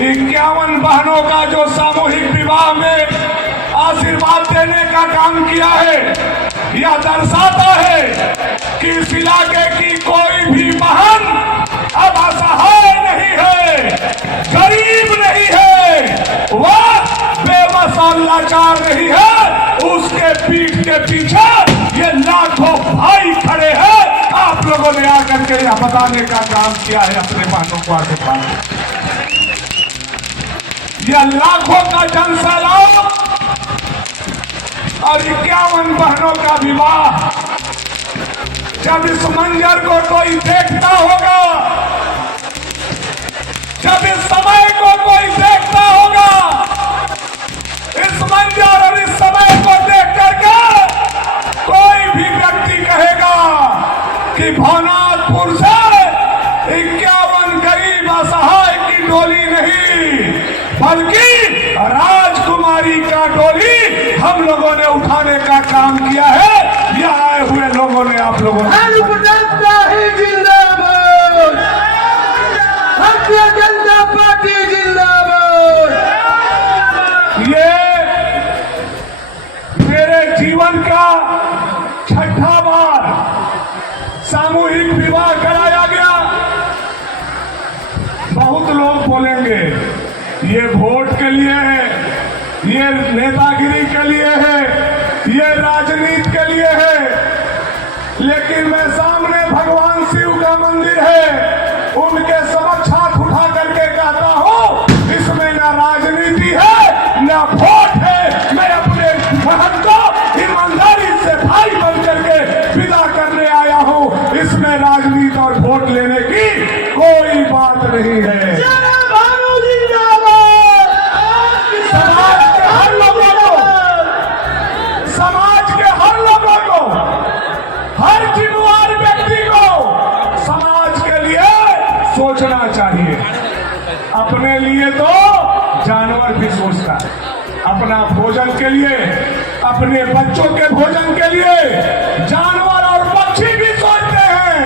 51 बहनों का जो सामूहिक विवाह में आशीर्वाद देने का काम किया है, यह दर्शाता है कि इस इलाके की कोई भी बहन अब असहाय नहीं है, गरीब नहीं है, वह बेबस और लाचार नहीं है। उसके पीठ के पीछे ये लाखों भाई खड़े हैं। आप लोगों ने आकर के यह बताने का काम किया है अपने बहनों को आशीर्वाद। यह लाखों का जनसैलाब और 51 बहनों का विवाह, जब इस मंजर को कोई देखता होगा, जब इस समय को कोई देखता होगा, इस मंजर और इस समय को देख करके कोई भी व्यक्ति कहेगा कि भवनाथपुर से 51 गरीब असहाय की डोली नहीं, बल्कि राजकुमारी का डोली हम लोगों ने उठाने का काम किया है। यह आए हुए लोगों ने, आप लोगों ने जिंदाबाद, भारतीय जनता पार्टी जिंदाबाद। ये मेरे जीवन का 6ठा बार सामूहिक विवाह कराया गया। बहुत लोग बोलेंगे ये वोट के लिए है, ये नेतागिरी के लिए है, ये राजनीति के लिए है, लेकिन मैं सामने भगवान शिव का मंदिर है, उनके समक्ष हाथ उठा करके कहता हूँ, इसमें ना राजनीति है ना वोट है। मैं अपने बहन को ईमानदारी से भाई बन करके विदा करने आया हूँ। इसमें राजनीति और वोट लेने की कोई बात नहीं है। समाज के हर लोगों को, हर जिम्मेदार व्यक्ति को समाज के लिए सोचना चाहिए। अपने लिए तो जानवर भी सोचता है, अपना भोजन के लिए, अपने बच्चों के भोजन के लिए जानवर और पक्षी भी सोचते हैं।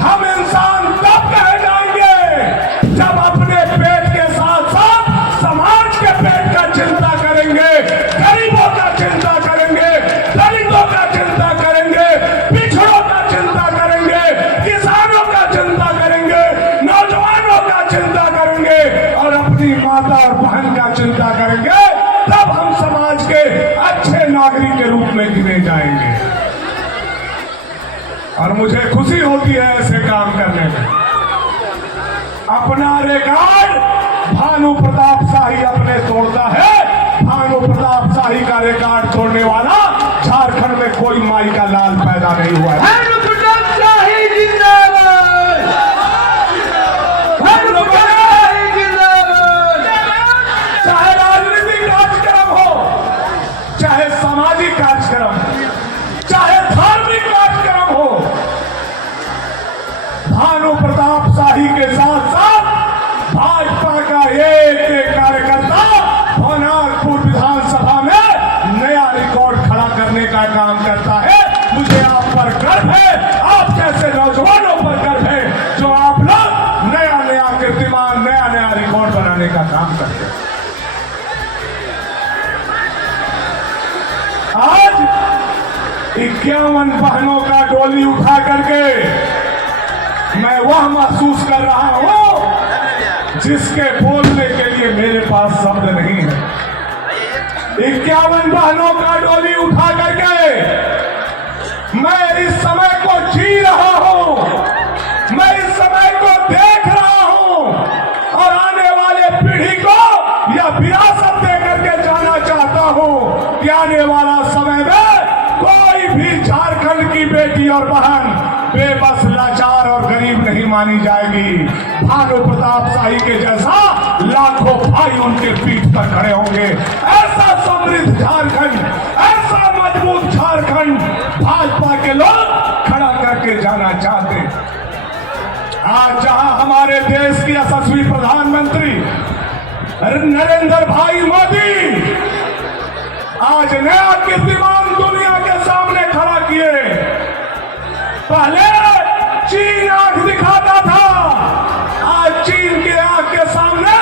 हम इंसान तब कहे जाएंगे जब अपने पेट के साथ साथ समाज के पेट का चिंता करेंगे, गरीबों का चिंता करेंगे, दलितों का चिंता करेंगे, पिछड़ों का चिंता करेंगे, किसानों का चिंता करेंगे, नौजवानों का चिंता करेंगे और अपनी माता और बहन का चिंता करेंगे। तब हम समाज के अच्छे नागरिक के रूप में गिने जाएंगे। और मुझे खुशी होती है ऐसे काम करने में। अपना रिकॉर्ड भानु प्रताप शाही अपने तोड़ता है। भानु प्रताप शाही का रिकॉर्ड तोड़ने वाला झारखंड में कोई माई का लाल पैदा नहीं हुआ है। भानु प्रताप शाही जिंदाबाद, भानु प्रताप शाही जिंदाबाद। चाहे राजनीतिक कार्यक्रम हो, चाहे सामाजिक कार्यक्रम, चाहे धार्मिक कार्यक्रम हो, भानु प्रताप शाही के साथ साथ भाजपा का एक एक कार्यकर्ता भवनाथपुर विधानसभा में नया रिकॉर्ड खड़ा करने का काम करता है। मुझे आप पर गर्व है, आप जैसे नौजवानों पर गर्व है जो आप लोग नया नया कीर्तिमान, नया नया रिकॉर्ड बनाने का काम करते हैं। आज 51 बहनों का डोली उठा करके मैं वह महसूस कर रहा हूं जिसके बोलने के लिए मेरे पास शब्द नहीं है। 51 बहनों का डोली उठा करके मैं इस समय को जी रहा हूं, मैं इस समय को देख रहा हूं और आने वाले पीढ़ी को यह विरासत दे करके जाना चाहता हूं कि आने वाला समय में कोई भी झारखंड की बेटी और बहन बेबस, लाचार और गरीब नहीं मानी जाएगी। भानु प्रताप शाही के जैसा लाखों भाई उनके पीठ पर खड़े होंगे। ऐसा समृद्ध झारखंड, ऐसा मजबूत झारखंड भाजपा के लोग खड़ा करके जाना चाहते। आज जहां हमारे देश की यशस्वी प्रधानमंत्री नरेंद्र भाई मोदी आज नया कीर्तिमान दुनिया के सामने खड़ा किए। पहले चीन आंख दिखाता था, आज चीन के आंख के सामने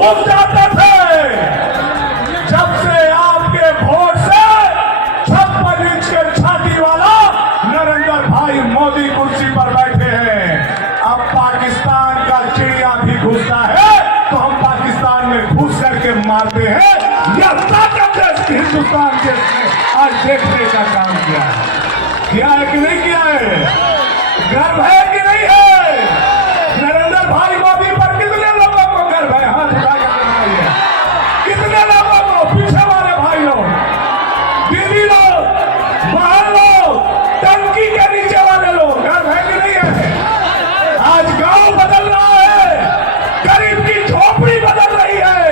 घुस जाते थे। जब से आपके वोट से 56 इंच के छाती वाला नरेंद्र भाई मोदी कुर्सी पर बैठे हैं, अब पाकिस्तान का चिड़िया भी घुसता है तो हम पाकिस्तान में घुस करके मारते हैं। यह ताकत हिंदुस्तान के आज देखने का काम किया है कि नहीं किया है? गर्व है कि नहीं है? नरेंद्र भाई मोदी पर कितने लोगों को गर्व है? हाथ उठा कर दिखाइए। कितने लोगों को? पीछे वाले भाई लोग, दीदी लोग, बहन लोग, टंकी के नीचे वाले लोग, गर्व है कि नहीं है? आज गांव बदल रहा है, गरीब की झोपड़ी बदल रही है,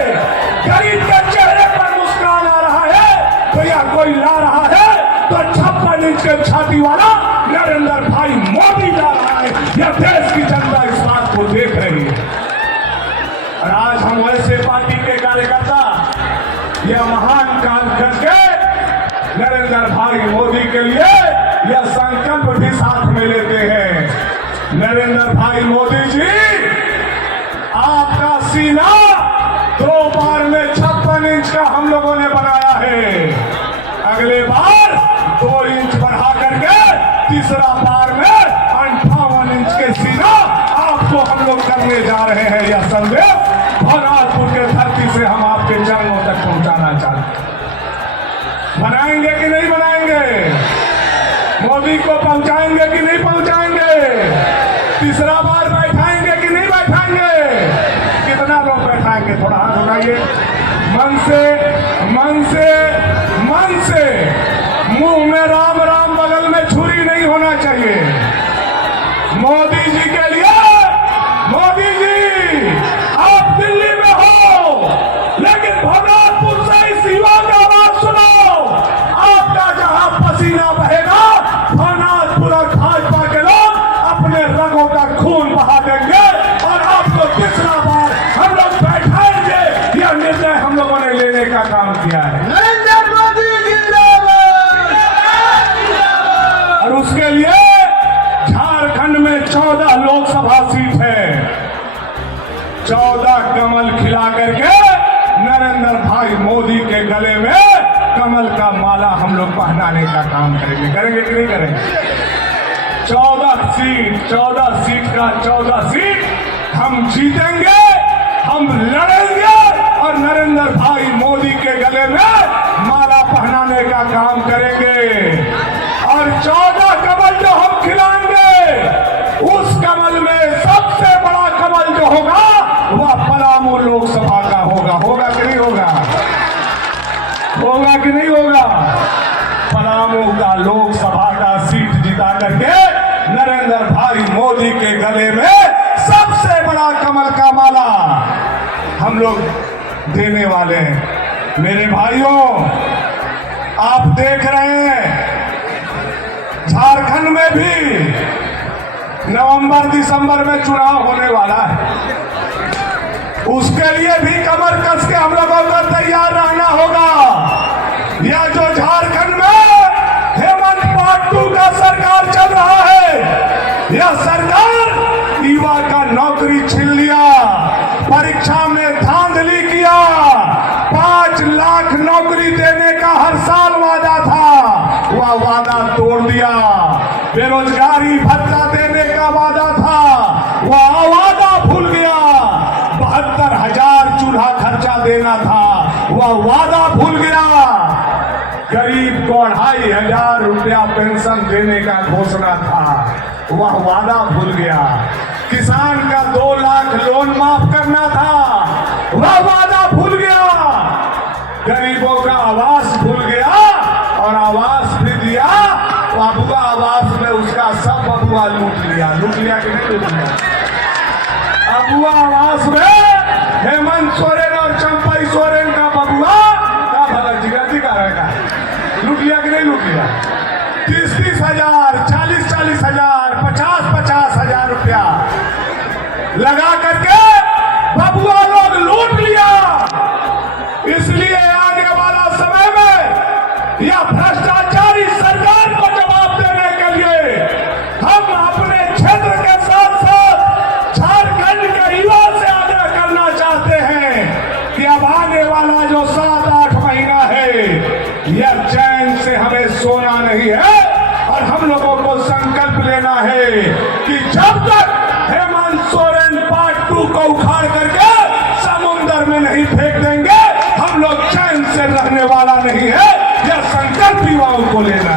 गरीब के चेहरे पर मुस्कान आ रहा है तो या कोई ला रहा है तो 56 इंच के छाती वाला नरेंद्र भाई मोदी ला रहा है। यह देश की जनता इस बात को देख रही है। और आज हम वैसे पार्टी के कार्यकर्ता यह महान काम करके नरेंद्र भाई मोदी के लिए यह संकल्प भी साथ में लेते हैं। नरेंद्र भाई मोदी जी, आपका सीना 2 बार में 56 इंच का हम लोगों ने बनाया है। अगले बार 2 इंच बढ़ा करके तीसरा बार में 58 इंच के सीना आपको हम लोग करने जा रहे हैं। यह संदेश भवनाथपुर के धरती से हम आपके चरणों तक पहुंचाना चाहते हैं। बनाएंगे कि नहीं बनाएंगे? मोदी को पहुंचाएंगे कि नहीं पहुंचाएंगे? तीसरा बार बैठाएंगे कि नहीं बैठाएंगे? कितना लोग बैठाएंगे? थोड़ा हाथ उठाइए। मन से, मन से, मन से, मुंह में राम राम, बगल में छुरी नहीं होना चाहिए। मोदी जी के लिए, मोदी जी आप दिल्ली में हो लेकिन भवनाथपुर से इस युवा का आवाज सुनो। आपका जहां पसीना बहेगा, भवनाथपुर और भाजपा के लोग अपने रंगों का खून बहा देंगे और आपको तीसरा बार हम लोग बैठाएंगे। यह निर्णय हम लोगों ने लेने का काम किया है। नरेंद्र मोदी जिंदाबाद। और उसके लिए झारखंड में 14 लोकसभा सीट है। 14 कमल खिला करके नरेंद्र भाई मोदी के गले में कमल का माला हम लोग पहनाने का काम करेंगे। करेंगे कि नहीं करेंगे? 14 सीट का 14 सीट हम जीतेंगे, हम लड़ेंगे और नरेंद्र भाई मोदी के गले में माला पहनाने का काम करेंगे। और 14 कमल जो हम खिलाएंगे, उस कमल में सबसे बड़ा कमल जो होगा वह पलामू लोकसभा का होगा। होगा कि नहीं होगा? होगा कि नहीं होगा? पलामू का लोकसभा का सीट जिता करके नरेंद्र भाई मोदी के गले में सबसे बड़ा कमल का माला हम लोग देने वाले हैं। मेरे भाइयों, आप देख रहे हैं झारखंड में भी नवंबर दिसंबर में चुनाव होने वाला है। उसके लिए भी कमर कस के हम लोगों को तैयार रहना होगा। यह जो झारखंड में हेमंत पार्ट 2 का सरकार चल रहा है, यह सरकार युवा का नौकरी छीन लिया, परीक्षा में धांधली किया, 5 लाख नौकरी देने का हर साल वादा था, वह वादा तोड़ दिया। बेरोजगारी भत्ता देने का वादा था, वह वादा भूल गया। 72,000 चूल्हा खर्चा देना था, वह वादा भूल गया। गरीब को 2,500 रुपया पेंशन देने का घोषणा था, वह वादा भूल गया। किसान का 2 लाख लोन माफ करना था, वह वादा भूल गया। गरीबों का आवास भूल गया और आवास भी दिया, बबुआ आवास में उसका सब बबुआ लूट लिया। लूट लिया कि नहीं लूट लिया? बबुआ आवास में हेमंत सोरेन और चंपई सोरेन का बबुआ का भगत जी का रहेगा। लूट लिया कि नहीं लूट लिया? 30-30 हजार, 40-40 हजार, 50-50 हजार रुपया लगा करके बबुआ लोग लूट लिया। इसलिए आने वाला समय में यह भ्रष्टाचारी सरकार को जवाब देने के लिए हम अपने क्षेत्र के साथ साथ झारखंड के युवा से आग्रह करना चाहते हैं और हम लोगों को संकल्प लेना है कि जब तक हेमंत सोरेन पार्ट 2 को उखाड़ करके समुद्र में नहीं फेंक देंगे, हम लोग चैन से रहने वाला नहीं है। यह संकल्प युवाओं को लेना